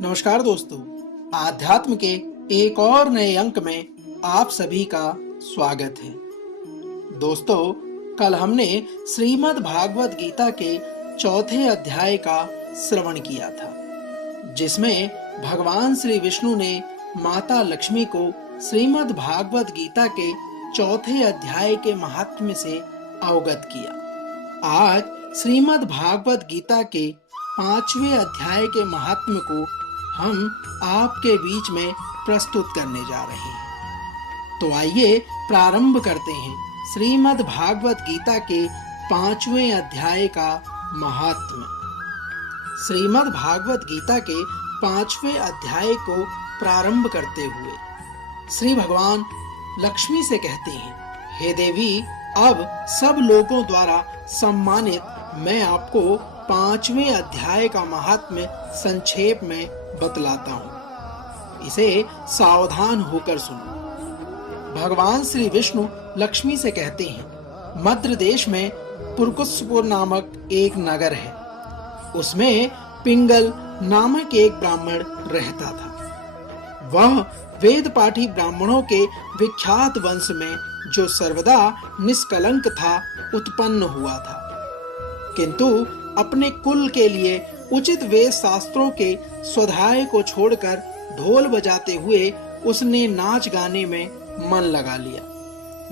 नमस्कार दोस्तों, आध्यात्म के एक और नए अंक में आप सभी का स्वागत है। दोस्तों, कल हमने श्रीमद् भागवत गीता के चौथे अध्याय का श्रवण किया था, जिसमें भगवान श्री विष्णु ने माता लक्ष्मी को श्रीमद् भागवत गीता के चौथे अध्याय के महात्म्य से अवगत किया। आज श्रीमद् भागवत गीता के 5वें अध्याय के महात्म्य को हम आपके बीच में प्रस्तुत करने जा रहे हैं। तो आइए प्रारंभ करते हैं श्रीमद् भागवत गीता के 5वें अध्याय का महात्म्य। श्रीमद् भागवत गीता के 5वें अध्याय को प्रारंभ करते हुए श्री भगवान लक्ष्मी से कहते हैं, हे देवी, अब सब लोगों द्वारा सम्मानित मैं आपको 5वें अध्याय का महात्म्य संक्षेप में बतलाता हूँ। इसे सावधान होकर सुनो। भगवान श्री विष्णु लक्ष्मी से कहते हैं, मध्य देश में पुरकुत्सपुर नामक एक नगर है। उसमें पिंगल नामक एक ब्राह्मण रहता था। वह वेद पाठी ब्राह्मणों के विख्यात वंश में, जो सर्वदा निष्कलंक था, उत्पन्न हुआ था। किंतु अपने कुल के लिए उचित वेद शास्त्रों के स्वाध्याय को छोड़कर ढोल बजाते हुए उसने नाच गाने में मन लगा लिया।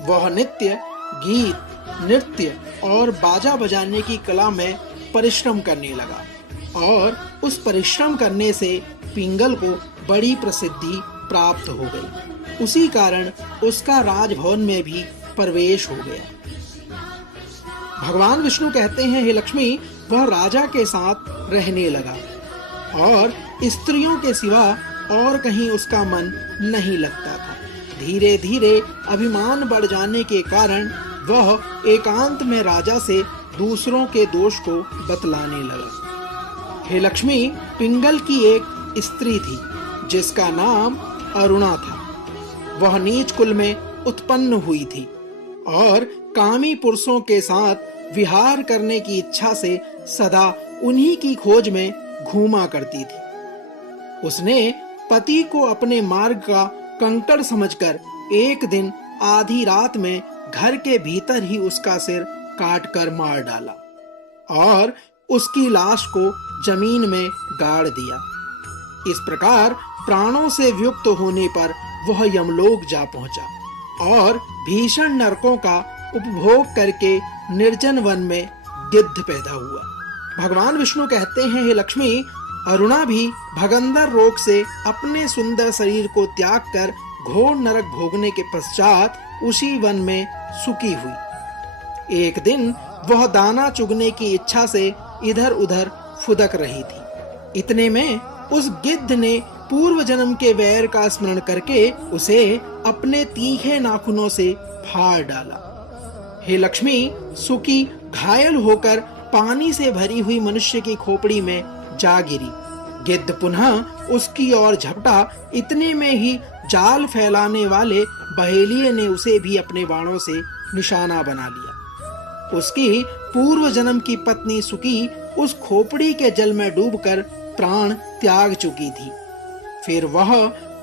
वह नित्य गीत, नृत्य और बाजा बजाने की कला में परिश्रम करने लगा और उस परिश्रम करने से पिंगल को बड़ी प्रसिद्धि प्राप्त हो गई। उसी कारण उसका राजभवन में भी प्रवेश हो गया। भगवान विष्णु कहते हैं, हे लक्ष्मी, वह राजा के साथ रहने लगा और स्त्रियों के सिवा और कहीं उसका मन नहीं लगता था। धीरे धीरे अभिमान बढ़ जाने के कारण वह एकांत में राजा से दूसरों के दोष को बतलाने लगा। हे लक्ष्मी, पिंगल की एक स्त्री थी जिसका नाम अरुणा था। वह नीच कुल में उत्पन्न हुई थी और कामी पुरुषों के साथ विहार करने की इच्छा से सदा उन्हीं की खोज में घूमा करती थी। उसने पति को अपने मार्ग का कंकड़ समझकर एक दिन आधी रात में घर के भीतर ही उसका सिर काटकर मार डाला और उसकी लाश को जमीन में गाड़ दिया। इस प्रकार प्राणों से वियुक्त होने पर वह यमलोक जा पहुंचा और भीषण नरकों का उपभोग करके निर्जन वन में गिद्ध पैदा हुआ। भगवान विष्णु कहते हैं, हे लक्ष्मी, अरुणा भी भगंदर रोग से अपने सुंदर शरीर को त्याग कर घोर नरक भोगने के पश्चात उसी वन में सुखी हुई। एक दिन वह दाना चुगने की इच्छा से इधर उधर फुदक रही थी। इतने में उस गिद्ध ने पूर्व जन्म के वैर का स्मरण करके उसे अपने तीखे नाखूनों से फाड़ डाला। हे लक्ष्मी, सुकी घायल होकर पानी से भरी हुई मनुष्य की खोपड़ी में जा गिरी। गिद्ध पुनः उसकी ओर झपटा। इतने में ही जाल फैलाने वाले बहेलिये ने उसे भी अपने बाणों से निशाना बना लिया। उसकी पूर्व जन्म की पत्नी सुकी उस खोपड़ी के जल में डूबकर प्राण त्याग चुकी थी। फिर वह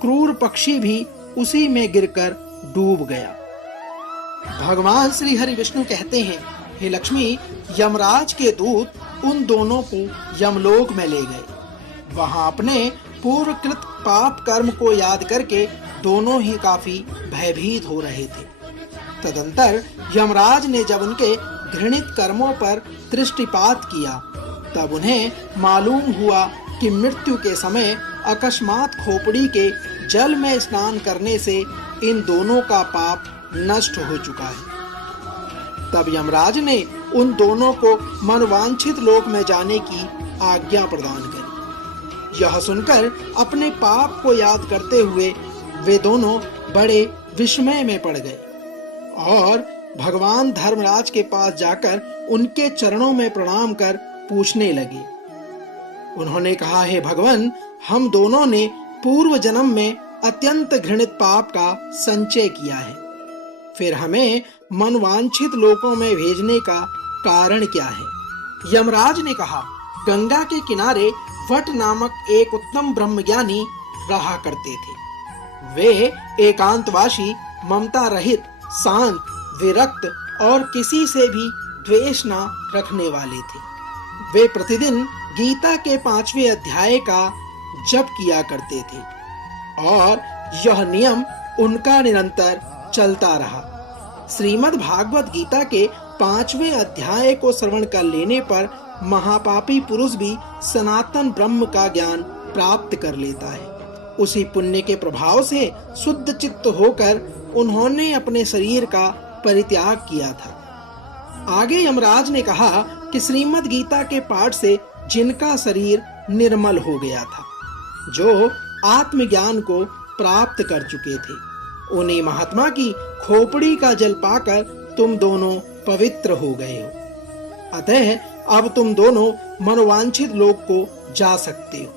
क्रूर पक्षी भी उसी में गिरकर डूब गया। भगवान श्री हरि विष्णु कहते हैं, हे लक्ष्मी, यमराज के दूत उन दोनों को यमलोक में ले गए। वहां अपने पूर्वकृत पाप कर्म को याद करके दोनों ही काफी भयभीत हो रहे थे। तदंतर यमराज ने जब उनके घृणित कर्मों पर दृष्टिपात किया, तब उन्हें मालूम हुआ कि मृत्यु के समय अकस्मात खोपड़ी के जल में स्नान करने से इन दोनों का पाप नष्ट हो चुका है। तब यमराज ने उन दोनों को मनवांछित लोक में जाने की आज्ञा प्रदान करी। यह सुनकर अपने पाप को याद करते हुए वे दोनों बड़े विस्मय में पड़ गए और भगवान धर्मराज के पास जाकर उनके चरणों में प्रणाम कर पूछने लगे। उन्होंने कहा, हे भगवान, हम दोनों ने पूर्व जन्म में अत्यंत घृणित पाप का संचय किया है। फिर हमें मनवांछित लोकों में भेजने का कारण क्या है? यमराज ने कहा, गंगा के किनारे वट नामक एक उत्तम ब्रह्मज्ञानी रहा करते थे। वे एकांतवासी, ममता रहित, शांत, विरक्त और किसी से भी द्वेष न रखने वाले थे। वे प्रतिदिन गीता के 5वें अध्याय का जप किया करते थे और यह नियम उनका निरंतर चलता रहा। श्रीमद् भागवत गीता के 5वें अध्याय को श्रवण कर लेने पर महापापी पुरुष भी सनातन ब्रह्म का ज्ञान प्राप्त कर लेता है। उसी पुण्य के प्रभाव से शुद्ध चित्त होकर उन्होंने अपने शरीर का परित्याग किया था। आगे यमराज ने कहा कि श्रीमद् गीता के पाठ से जिनका शरीर निर्मल हो गया था, जो आत्मज्ञान को प्राप्त कर चुके थे, उन्हीं महात्मा की खोपड़ी का जल पाकर तुम दोनों पवित्र हो गए हो। अतः अब तुम दोनों मनोवांछित लोक को जा सकते हो,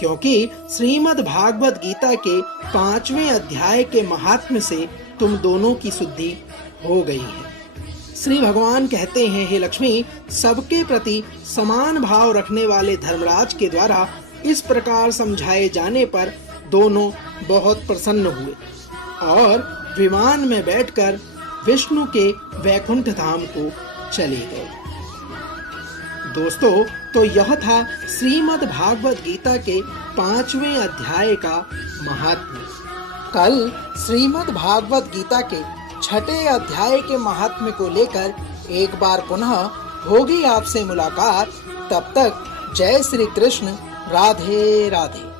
क्योंकि श्रीमद् भागवत गीता के 5वें अध्याय के महात्म्य से तुम दोनों की शुद्धि हो गई है। श्री भगवान कहते हैं, हे लक्ष्मी, सबके प्रति समान भाव रखने वाले धर्मराज के द्वारा इस प्रकार समझाए जाने पर दोनों बहुत प्रसन्न हुए और विमान में बैठकर विष्णु के वैकुंठ धाम को चले गए। दोस्तों, तो यह था श्रीमद् भागवत गीता के 5वें अध्याय का महात्म्य। कल श्रीमद् भागवत गीता के 6ठे अध्याय के महात्म्य को लेकर एक बार पुनः होगी आपसे मुलाकात। तब तक जय श्री कृष्ण, राधे राधे।